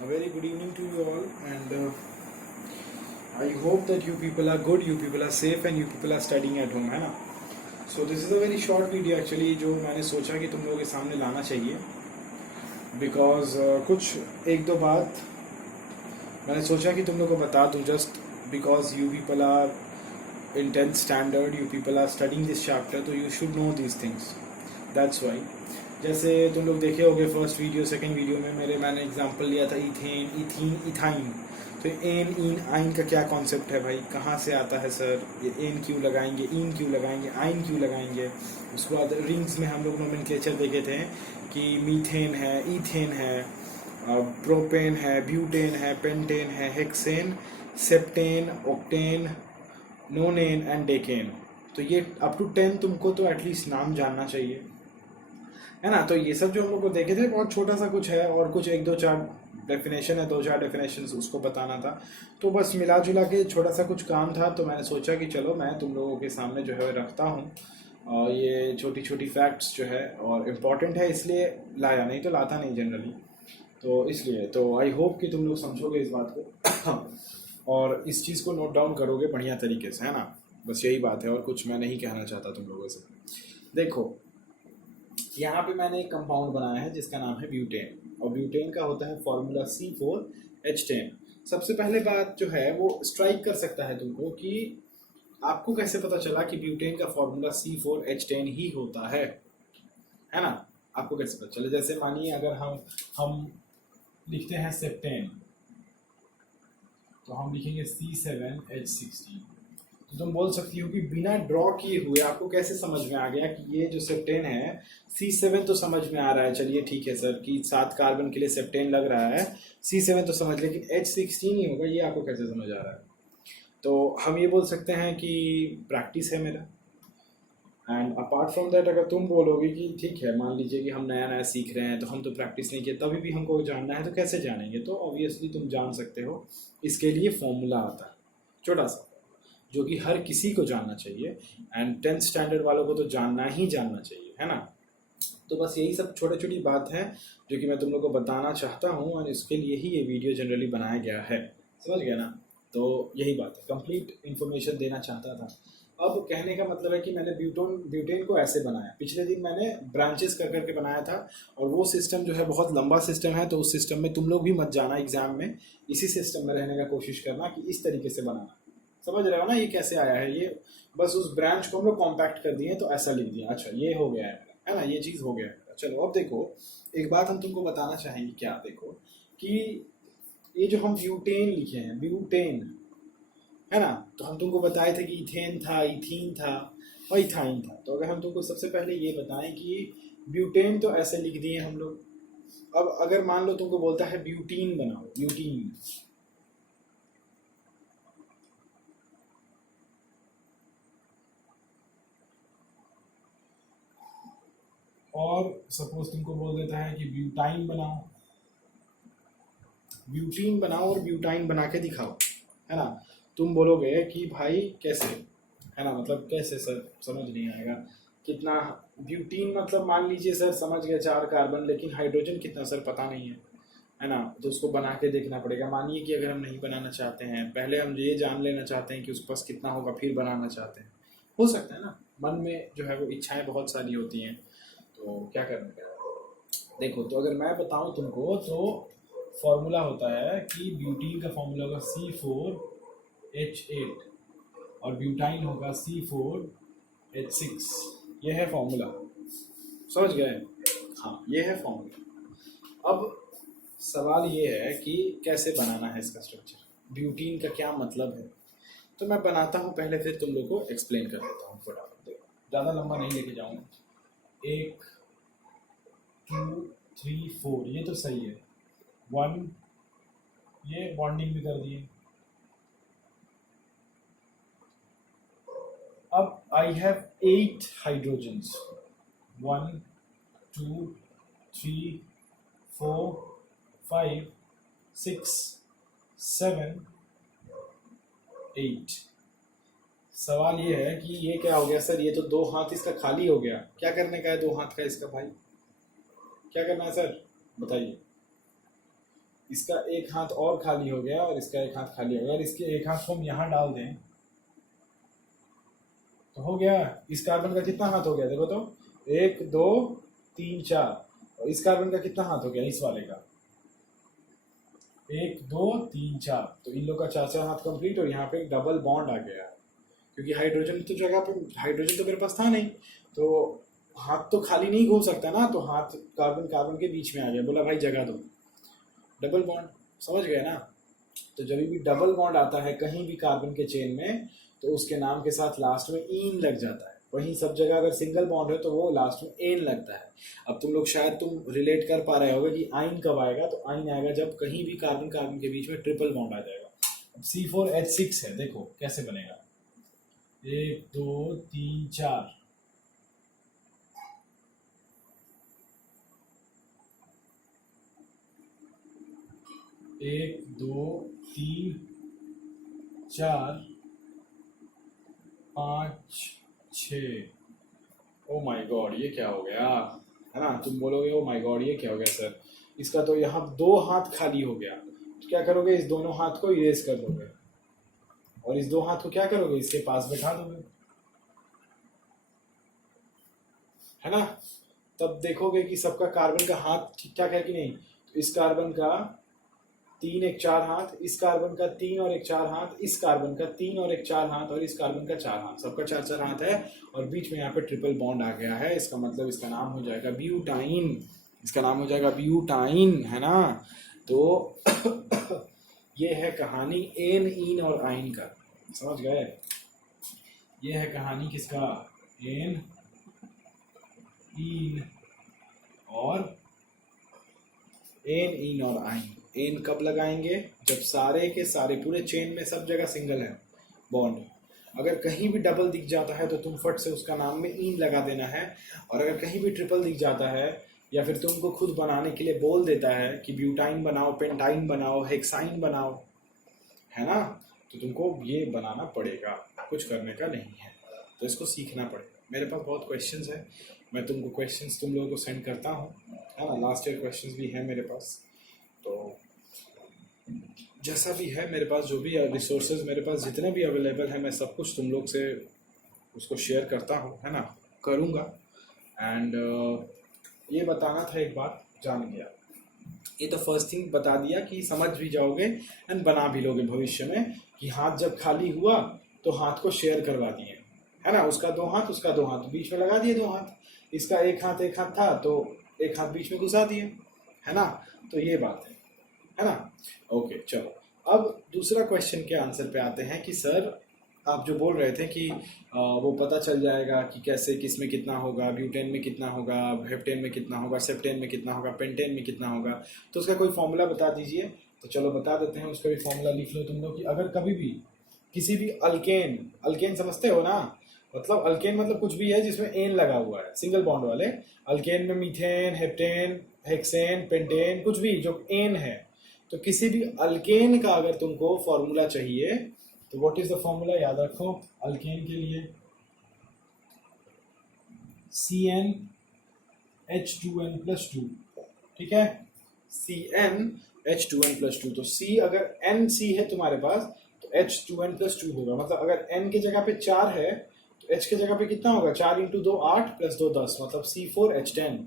A very good evening to you all, and I hope that you people are good, you people are safe, and you people are studying at home, है ना? So this is a very short video actually जो मैंने सोचा कि तुम लोगों के सामने लाना चाहिए because कुछ एक दो बात मैंने सोचा कि तुम लोगों को बता दूं just because you people are in 10th standard, you people are studying this chapter, तो you should know these things. That's why. जैसे तुम लोग देखे होगे फर्स्ट वीडियो सेकंड वीडियो में मैंने एग्जांपल लिया था इथेन इथीन इथाइन। तो एन इन आइन का क्या कॉन्सेप्ट है भाई, कहाँ से आता है सर, ये एन क्यों लगाएंगे, इन क्यों लगाएंगे, आइन क्यों लगाएंगे। उसके बाद रिंग्स में हम लोग नोमेनक्लेचर देखे थे कि मीथेन है, इथेन है, प्रोपेन है, ब्यूटेन है, पेंटेन है, hexane, septane, octane, nonane and decane. तो ये अप टू 10 तुमको तो एटलीस्ट नाम जानना चाहिए, है ना। तो ये सब जो हम लोग को देखे थे बहुत छोटा सा कुछ है, और कुछ एक दो चार डेफिनेशन है, दो चार डेफिनेशन उसको बताना था। तो बस मिला जुला के छोटा सा कुछ काम था, तो मैंने सोचा कि चलो मैं तुम लोगों के सामने जो है रखता हूँ। और ये छोटी छोटी फैक्ट्स जो है और इम्पॉर्टेंट है इसलिए लाया, नहीं तो लाता नहीं जनरली। तो इसलिए तो आई होप कि तुम लोग समझोगे इस बात को और इस चीज़ को नोट डाउन करोगे बढ़िया तरीके से, है ना। बस यही बात है और कुछ मैं नहीं कहना चाहता तुम लोगों से। देखो यहाँ पे मैंने एक कंपाउंड बनाया है जिसका नाम है ब्यूटेन, और ब्यूटेन का होता है फॉर्मूला C4H10। सबसे पहले बात जो है वो स्ट्राइक कर सकता है तुमको कि आपको कैसे पता चला कि ब्यूटेन का फॉर्मूला C4H10 ही होता है ना। आपको कैसे पता चले, जैसे मानिए अगर हम लिखते हैं सेप्टेन, तो हम लिखेंगे C7H16। तो तुम बोल सकती हो कि बिना ड्रॉ किए हुए आपको कैसे समझ में आ गया कि ये जो सेप्टेन है, C7 तो समझ में आ रहा है, चलिए ठीक है सर कि 7 कार्बन के लिए सेप्टेन लग रहा है, C7 तो समझ, लेकिन H16 ही होगा, ये आपको कैसे समझ आ रहा है। तो हम ये बोल सकते हैं कि प्रैक्टिस है मेरा। एंड अपार्ट फ्रॉम दैट अगर तुम बोलोगे कि ठीक है, मान लीजिए कि हम नया नया सीख रहे हैं तो हम तो प्रैक्टिस नहीं किए, तभी भी हमको जानना है, तो कैसे जानेंगे। तो ऑब्वियसली तुम जान सकते हो, इसके लिए फॉर्मूला आता है छोटा सा, जो कि हर किसी को जानना चाहिए, एंड 10th स्टैंडर्ड वालों को तो जानना ही जानना चाहिए, है ना। तो बस यही सब छोटी छोटी बात है जो कि मैं तुम लोग को बताना चाहता हूँ, और इसके लिए ही ये वीडियो जनरली बनाया गया है, समझ गया ना। तो यही बात है, कंप्लीट इन्फॉर्मेशन देना चाहता था। अब कहने का मतलब है कि मैंने ब्यूटेन को ऐसे बनाया, पिछले दिन मैंने ब्रांचेस कर करके बनाया था, और वो सिस्टम जो है बहुत लंबा सिस्टम है, तो उस सिस्टम में तुम लोग भी मत जाना एग्जाम में, इसी सिस्टम में रहने का कोशिश करना कि इस तरीके से बनाना। समझ रहे हो ना ये कैसे आया है। ये बस उस ब्रांच को हम लोग कॉम्पैक्ट कर दिए तो ऐसा लिख दिया, अच्छा ये हो गया है ना, ये चीज़ हो गया है। चलो अब देखो, एक बात हम तुमको बताना चाहेंगे, क्या देखो कि ये जो हम ब्यूटेन लिखे हैं, ब्यूटेन, है ना, तो हम तुमको बताए थे कि इथेन था, इथीन था और इथाइन था। तो अगर हम तुमको सबसे पहले ये बताएं कि ब्यूटेन तो ऐसे लिख दिए हम लोग। अब अगर मान लो तुमको बोलता है ब्यूटीन बनाओ, ब्यूटीन, और सपोज तुमको बोल देता है कि ब्यूटाइन बनाओ, ब्यूटीन बनाओ और ब्यूटाइन बना के दिखाओ, है ना। तुम बोलोगे कि भाई कैसे, है ना, मतलब कैसे सर, समझ नहीं आएगा। कितना ब्यूटीन मतलब, मान लीजिए सर समझ गए 4 कार्बन, लेकिन हाइड्रोजन कितना सर पता नहीं है ना। तो उसको बना के देखना पड़ेगा। मानिए कि अगर हम नहीं बनाना चाहते हैं, पहले हम ये जान लेना चाहते हैं कि उसके पास कितना होगा, फिर बनाना चाहते हैं, हो सकता है ना। मन में जो है वो इच्छाएं बहुत सारी होती हैं, तो क्या करना है। देखो तो अगर मैं बताऊं तुमको, तो फॉर्मूला होता है कि ब्यूटीन का फॉर्मूला होगा C4H8 और ब्यूटाइन होगा C4H6। ये है फॉर्मूला, समझ गए। हाँ ये है फॉर्मूला। अब सवाल ये है कि कैसे बनाना है इसका स्ट्रक्चर, ब्यूटीन का क्या मतलब है। तो मैं बनाता हूँ पहले, फिर तुम लोग को एक्सप्लेन कर देता हूँ फटाफट। देखो ज़्यादा लंबा नहीं लेके जाऊँगा, 1 2 3 4 ये तो सही है, 1 ये बॉन्डिंग भी कर दिए। अब आई हैव 8 हाइड्रोजन्स, 1 2 3 4 5 6 7 8। सवाल ये है कि ये क्या हो गया सर, ये तो 2 हाथ इसका खाली हो गया, क्या करने का है 2 हाथ का इसका भाई, क्या करना है सर बताइए। इसका एक हाथ और खाली हो गया और इसका एक हाथ खाली हो गया, और इसके एक हाथ को हम यहाँ डाल दें तो हो गया। इस कार्बन का कितना हाथ हो गया देखो तो, 1 2 3 4, और इस कार्बन का कितना हाथ हो गया, इस वाले का 1 2 3 4, तो इन लोग का 4 हाथ कंप्लीट, और यहाँ पे एक डबल बॉन्ड आ गया, क्योंकि हाइड्रोजन तो जगह पे, हाइड्रोजन तो मेरे पास था नहीं, तो हाथ तो खाली नहीं घूम सकता ना, तो हाथ कार्बन कार्बन के बीच में आ गया, बोला भाई जगह दो, डबल बॉन्ड। समझ गए ना? तो जब भी डबल बॉन्ड आता है कहीं भी कार्बन के चेन में, तो उसके नाम के साथ लास्ट में ईन लग जाता है। वहीं सब जगह अगर सिंगल बॉन्ड है तो वो लास्ट में एन लगता है। अब तुम लोग शायद तुम रिलेट कर पा रहे होगे कि आइन कब आएगा, तो आइन आएगा जब कहीं भी कार्बन कार्बन के बीच में ट्रिपल बॉन्ड आ जाएगा। अब C4H6 है, देखो कैसे बनेगा, 1 2 3 4, 1 2 3 4 5 6। ओ माय गॉड, ये क्या हो गया, है ना? तुम बोलोगे ओ माय गॉड ये क्या हो गया सर, इसका तो यहाँ 2 हाथ खाली हो गया। तो क्या करोगे, इस दोनों हाथ को इरेज कर दोगे, और इस 2 हाथ को क्या करोगे, इसके पास बैठा दोगे, है ना? तब देखोगे कि सबका कार्बन का हाथ ठीक ठाक है कि नहीं। तो इस कार्बन का 3 1 4 हाथ, इस कार्बन का 3 और 1 4 हाथ, इस कार्बन का 3 और 1 4 हाथ, और इस कार्बन का 4 हाथ, सबका 4 हाथ है, और बीच में यहाँ पे ट्रिपल बॉन्ड आ गया है। इसका मतलब इसका नाम हो जाएगा ब्यूटाइन, इसका नाम हो जाएगा ब्यूटाइन, है ना? तो ये है कहानी एन ईन और आइन का, समझ गए? ये है कहानी किसका, एन ईन और आइन। एन कब लगाएंगे, जब सारे के सारे पूरे चेन में सब जगह सिंगल है बॉन्ड। अगर कहीं भी डबल दिख जाता है तो तुम फट से उसका नाम में ईन लगा देना है, और अगर कहीं भी ट्रिपल दिख जाता है या फिर तुमको खुद बनाने के लिए बोल देता है कि ब्यूटाइन बनाओ, पेंटाइन बनाओ, हेक्साइन बनाओ, है ना, तो तुमको ये बनाना पड़ेगा, कुछ करने का नहीं है, तो इसको सीखना पड़ेगा। मेरे पास बहुत क्वेश्चंस है, मैं तुमको क्वेश्चंस तुम लोगों को सेंड करता हूँ, है ना? लास्ट ईयर क्वेश्चंस भी है मेरे पास, तो जैसा भी है मेरे पास, जो भी रिसोर्सेज मेरे पास जितने भी अवेलेबल है, मैं सब कुछ तुम लोग से उसको शेयर करता हूँ, है ना, करूँगा। एंड ये बताना था एक बात, जान गया, ये तो फर्स्ट थिंग बता दिया कि समझ भी जाओगे एंड बना भी लोगे भविष्य में, कि हाथ जब खाली हुआ तो हाथ को शेयर करवा दिए, है ना? उसका 2 हाथ, उसका 2 हाथ, बीच में लगा दिए 2 हाथ, इसका एक हाथ था तो एक हाथ बीच में घुसा दिए, है ना? तो ये बात है ना? ओके चलो, अब दूसरा क्वेश्चन के आंसर पे आते हैं कि सर आप जो बोल रहे थे कि वो पता चल जाएगा कि कैसे, किस में कितना होगा, ब्यूटेन में कितना होगा, हेप्टेन में कितना होगा, सेप्टेन में कितना होगा, पेंटेन में कितना होगा, तो उसका कोई फॉर्मूला बता दीजिए। तो चलो बता देते हैं, उसका भी फॉर्मूला लिख लो तुम लोग कि अगर कभी भी किसी भी अल्केन, अल्केन समझते हो ना, मतलब अल्केन मतलब कुछ भी है जिसमें एन लगा हुआ है, सिंगल बॉन्ड वाले अल्केन में मीथेन, हेप्टेन, हेक्सेन, पेंटेन, कुछ भी जो एन है, तो किसी भी अल्केन का अगर तुमको फॉर्मूला चाहिए तो व्हाट इज द फॉर्मूला, याद रखो अल्केन के लिए CnH2n+2, ठीक है, CnH2n+2, तो C अगर NC है तुम्हारे पास तो H2n+2 होगा, मतलब अगर N के जगह पे 4 है तो H के जगह पे कितना होगा, 4 × 2 8 + 2 10, मतलब C4H10।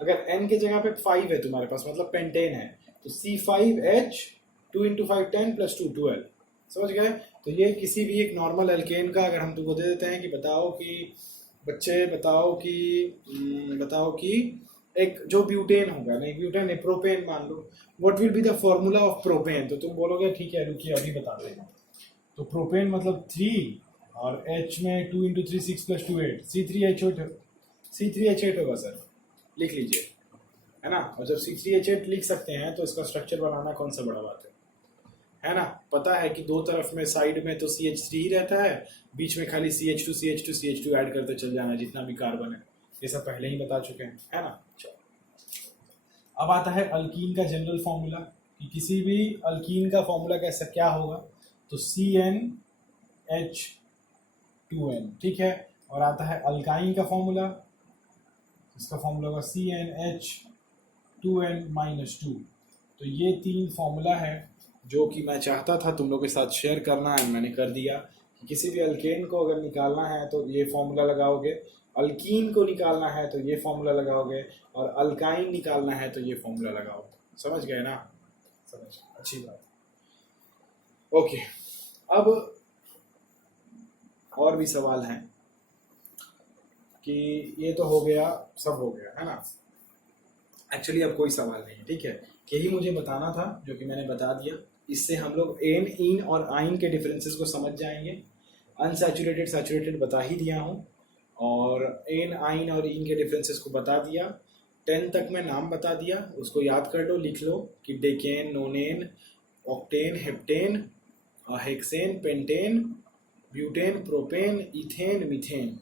अगर N के जगह पे 5 है तुम्हारे पास, मतलब पेंटेन है, तो C5H 2 × 5 10 + 2 12, समझ गए? तो ये किसी भी एक नॉर्मल अल्केन का अगर हम तुमको दे देते हैं कि बताओ कि बच्चे बताओ कि एक जो ब्यूटेन होगा, नहीं ब्यूटेन नहीं, प्रोपेन मान लो, what will be the formula of propane, तो तुम बोलोगे ठीक है रुकिए अभी बताते हैं। तो प्रोपेन मतलब 3 और H में 2 × 3 6 + 2 8, C3H8 होगा सर, लिख लीजिए, है ना? और जब C3H8 लिख सकते हैं तो इसका स्ट्रक्चर बनाना कौन सा बड़ा बात है ना? पता है कि दो तरफ में साइड में तो CH3 ही रहता है, बीच में खाली CH2 ऐड करते चल जाना जितना भी कार्बन है, ये सब पहले ही बता चुके हैं, है ना? चलो अब आता है अल्कीन का जनरल फॉर्मूला, कि किसी भी अल्कीन का फॉर्मूला कैसा क्या होगा, तो CnH2n, ठीक है। और आता है अल्काइन का फॉर्मूला, इसका फॉर्मूला होगा CnH2n-2, तो ये 3 फॉर्मूला है जो कि मैं चाहता था तुम लोग के साथ शेयर करना है, मैंने कर दिया। किसी भी अल्केन को अगर निकालना है तो ये फॉर्मूला लगाओगे, अल्कीन को निकालना है तो ये फॉर्मूला लगाओगे, और अल्काइन निकालना है तो ये फॉर्मूला लगाओगे। समझ गए ना? समझ, अच्छी बात। ओके, अब और भी सवाल हैं कि ये तो हो गया, सब हो गया है ना। एक्चुअली अब कोई सवाल नहीं है, ठीक है। यही मुझे बताना था जो कि मैंने बता दिया। इससे हम लोग एन, इन और आइन के डिफरेंसेस को समझ जाएंगे। अनसैचुरेटेड, सैचुरेटेड बता ही दिया हूँ, और एन, आइन और इन के डिफरेंसेस को बता दिया। 10 तक मैं नाम बता दिया, उसको याद कर लो, लिख लो कि decane, नोनेन, octane, heptane, hexane, pentane, butane, propane, ethane, methane,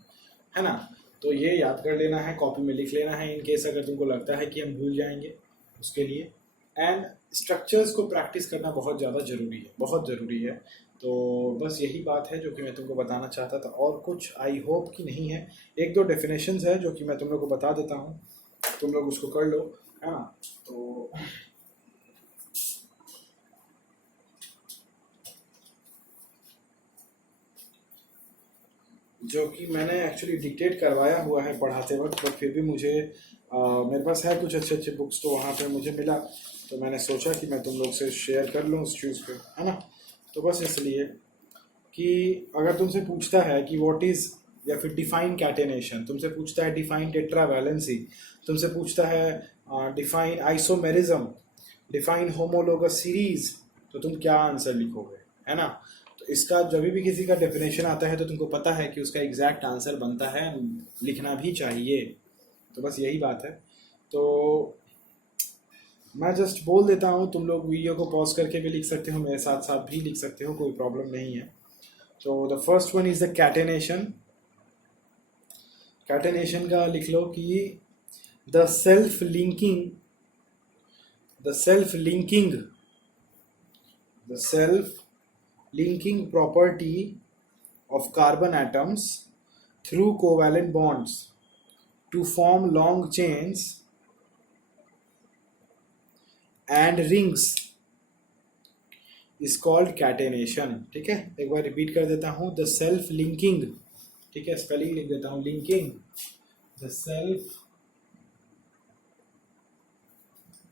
है ना। तो ये याद कर लेना है, कॉपी में लिख लेना है, इन केस अगर तुमको लगता है कि हम भूल जाएंगे उसके लिए। एंड स्ट्रक्चर्स को प्रैक्टिस करना बहुत ज़्यादा ज़रूरी है, बहुत ज़रूरी है। तो बस यही बात है जो कि मैं तुमको बताना चाहता था, और कुछ आई होप कि नहीं है। 1-2 डेफिनेशंस है जो कि मैं तुम लोग को बता देता हूँ, तुम लोग उसको कर लो, है ना। तो जो कि मैंने एक्चुअली डिक्टेट करवाया हुआ है पढ़ाते वक्त, पर फिर भी मुझे मेरे पास है कुछ अच्छे अच्छे बुक्स, तो वहाँ पे मुझे मिला, तो मैंने सोचा कि मैं तुम लोग से शेयर कर लूँ उस चीज़ पे, है ना। तो बस इसलिए कि अगर तुमसे पूछता है कि व्हाट इज़, या फिर डिफाइन कैटेनेशन, तुमसे पूछता है डिफाइन टेट्रावैलेंसी, तुमसे पूछता है define isomerism, define homologous series, तो तुम क्या आंसर लिखोगे, है ना। तो इसका जब भी किसी का डेफिनेशन आता है तो तुमको पता है कि उसका एग्जैक्ट आंसर बनता है, लिखना भी चाहिए। तो बस यही बात है। तो मैं जस्ट बोल देता हूँ, तुम लोग वीडियो को पॉज करके भी लिख सकते हो, मेरे साथ साथ भी लिख सकते हो, कोई प्रॉब्लम नहीं है। तो the first one is the catenation. Catenation का लिख लो कि the self linking, the self linking, the self linking property of carbon atoms through covalent bonds to form long chains and rings is called catenation। ठीक है, एक बार repeat कर देता हूँ, the self linking, ठीक है, स्पेलिंग लिख देता हूँ, linking,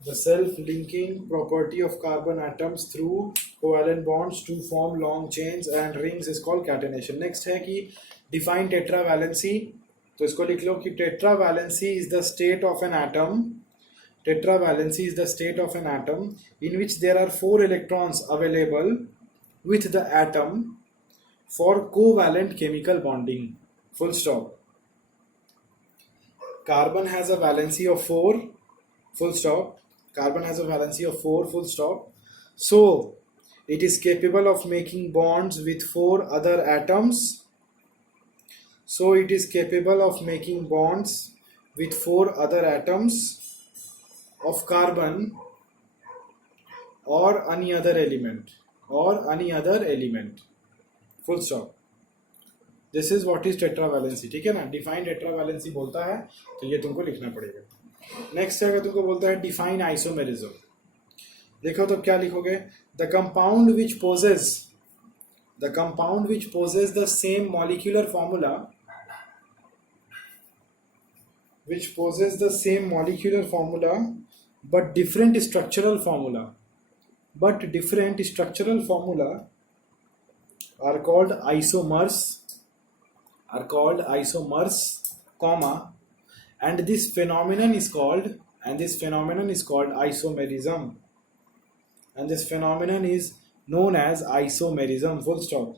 the self-linking property of carbon atoms through covalent bonds to form long chains and rings is called catenation। next है कि define tetravalency, तो इसको लिख लो कि tetravalency is the state of an atom, tetravalency is the state of an atom in which there are 4 electrons available with the atom for covalent chemical bonding, full stop। carbon has a valency of 4, full stop। Carbon has a valency of 4, full stop। So it is capable of making bonds with 4 other atoms, so it is capable of making bonds with 4 other atoms of carbon or any other element, full stop। This is what is tetravalency, ठीक है ना। Define tetravalency बोलता है तो ये तुमको लिखना पड़ेगा। नेक्स्ट है, अगर तुमको बोलता है डिफाइन आइसोमेरिज्म, देखो तो क्या लिखोगे, the compound which possess the same molecular formula, but different structural formula are called isomers, comma, and this phenomenon is called isomerism, and this phenomenon is known as isomerism, full stop।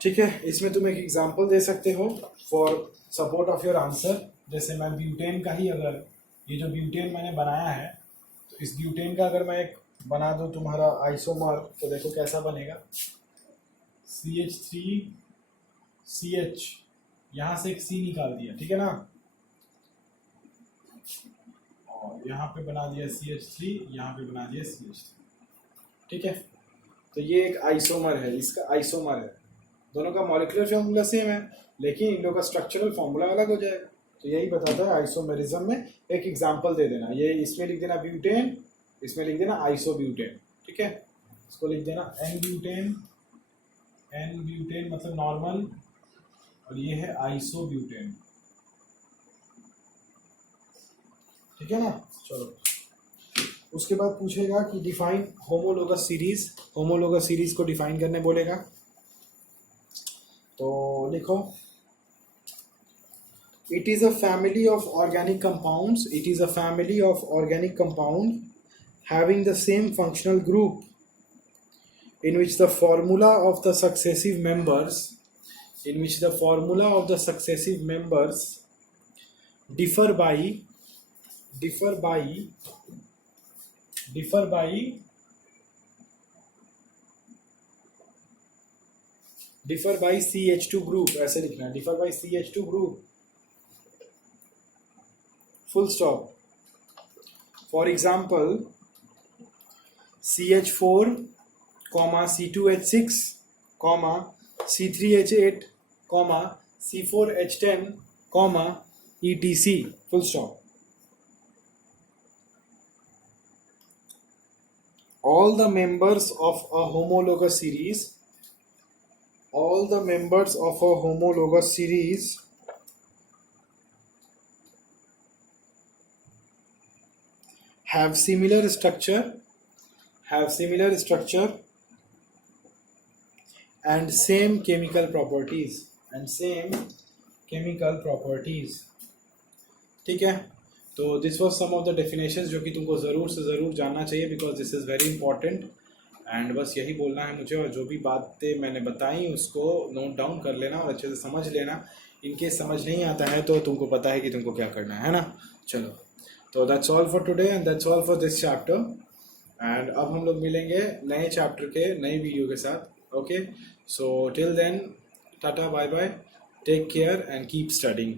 ठीक है, इसमें तुम एक example दे सकते हो for support of your answer. जैसे मैं butane का ही, अगर ये जो ब्यूटेन मैंने बनाया है, तो इस ब्यूटेन का अगर मैं एक बना दूं तुम्हारा आइसोमर, तो देखो कैसा बनेगा, CH3CH, यहाँ से एक C निकाल दिया, ठीक है ना, और यहाँ पे बना दिया CH3, यहाँ पे बना दिया CH3, ठीक है। तो ये एक आइसोमर है, इसका आइसोमर है, दोनों का मॉलिक्यूलर फॉर्मूला सेम है, लेकिन इन लोगों का स्ट्रक्चरल फॉर्मूला अलग हो जाएगा। तो यही बताता है आइसोमेरिज्म में। एक एग्जांपल दे देना, ये इसमें लिख देना ब्यूटेन, इसमें लिख देना आइसोब्यूटेन, ठीक है। इसको लिख देना एन ब्यूटेन, एन ब्यूटेन मतलब नॉर्मल, और ये है आइसोब्यूटेन, ठीक है ना। चलो उसके बाद पूछेगा कि define homologous series, homologous series को डिफाइन करने बोलेगा। तो लिखो, it is a family of organic compounds, it is a family of organic compound having the same functional group in which the formula of the successive members, in which the formula of the successive members differ by CH2 group, ऐसे लिखना, differ by CH2 group, full stop. For example, CH4, C2H6, C3H8, C4H10, etc. Full stop. All the members of a homologous series, all the members of a homologous series have similar structure and same chemical properties, ठीक है। तो this was some of the definitions जो कि तुमको ज़रूर से ज़रूर जानना चाहिए, because this is very important. And बस यही बोलना है मुझे, और जो भी बातें मैंने बताई उसको नोट डाउन कर लेना और अच्छे से समझ लेना। इनकेस समझ नहीं आता है तो तुमको पता है कि तुमको क्या करना है ना। चलो, तो that's all for today and that's all for this chapter. And अब हम लोग मिलेंगे नए चैप्टर के नई वीडियो के साथ। Okay, so till then, tata, bye bye, take care and keep studying.